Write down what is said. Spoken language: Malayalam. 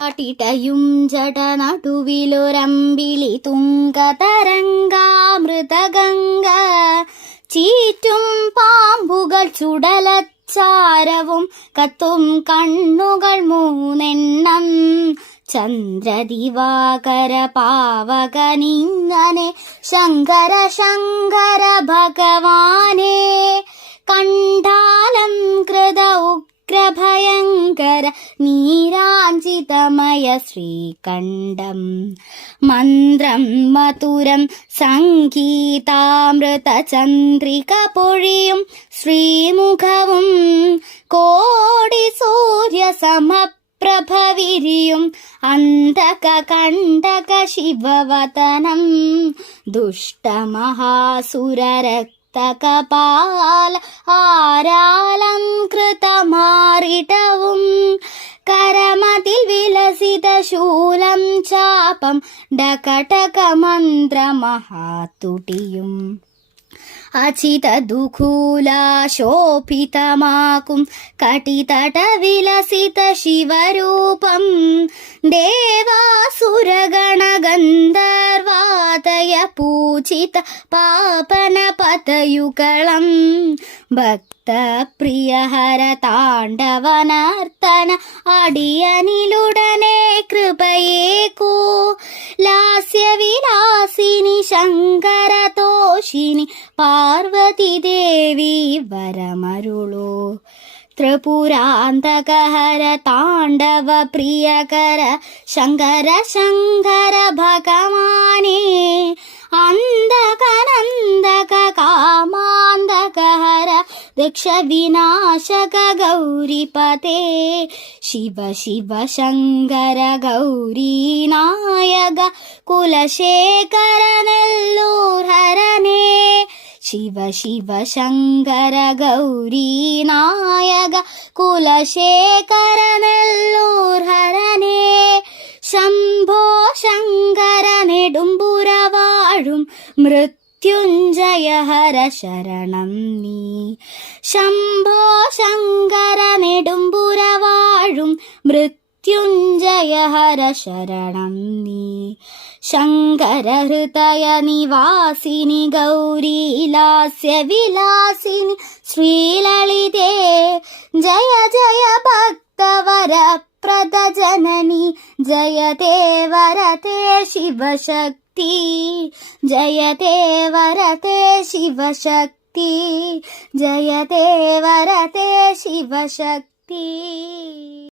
അട്ടിട്ടയും ജട നടുവിലൊരമ്പിളി തുങ്കതരംഗാമൃതഗംഗ. ചീറ്റും പാമ്പുകൾ ചുടലച്ചാരവും കത്തും കണ്ണുകൾ മൂന്നെണ്ണം. ചന്ദ്രദിവാകര പാവകനിങ്ങനെ ശങ്കര ശങ്കര ഭഗവാനേ ഉഗ്രഭയങ്കര നീരാഞ്ജിതമയ ശ്രീകണ്ഠം. മന്ത്രം മധുരം സംഗീതാമൃത ചന്ദ്രിക പൊഴിയും ശ്രീമുഖവും കോടി സൂര്യ സമപ്രഭവിരിയും അന്ധക കണ്ടക ശിവവതനം. ദുഷ്ടമഹാസുരരക്തകപാല ആരാലംകൃതമാറിടവും ശൂലം ചാപം ഡകടകമന്ത്രമഹാതുടിയും അചിത ദുഃഖൂലാശോഭിതമാക്കും കടിതട വിലസിത ശിവരൂപം. ദേവാസുരഗണഗന്ധർവാതയ പൂജിത പാപന പതയുകളം ഭക്തപ്രിയഹര താണ്ഡവനർത്തന അടിയനിലുടനെ കൃപയേക്കൂ ലാസ്യവിലാസിനി ശങ്കരതോഷിനി പാർവതി ദേവി വരമരുളോ. ത്രിപുരാന്തകഹര താണ്ഡവ പ്രിയകര ശങ്കര ശങ്കര ഭഗവാനേ അന്തകനന്ദക കാമാന്തകഹര ദക്ഷ വിനാശക ഗൗരിപതേ ശിവ ശിവ ശങ്കര ഗൗരീനായക കുലശേഖര നെല്ലൂർ ഹരനേ. ശിവ ശിവ ശങ്കര ഗൗരീ നായക കുലശേഖര നെല്ലൂർ ഹരനേ ശംഭോ ശങ്കര നെടുമ്പുരവാഴും മൃത്യുഞ്ജയ ഹര ശരണം നീ. ശംഭോ ശങ്കര നെടുമ്പുരവാഴും മൃത്യുഞ്ജയ ഹര ശരണം നീ. ശങ്കര ഹൃദയ നിവാസിനി ഗൗരീലാസ്യ വിലാസിനി ശ്രീലളിതേ ജയ ജയ ഭക്തവര പ്രദ ജനനി ജയതേ വരതേ ശിവശക്തി ജയതേ വരതേ ശിവശക്തി ജയതേ വരതേ ശിവശക്തി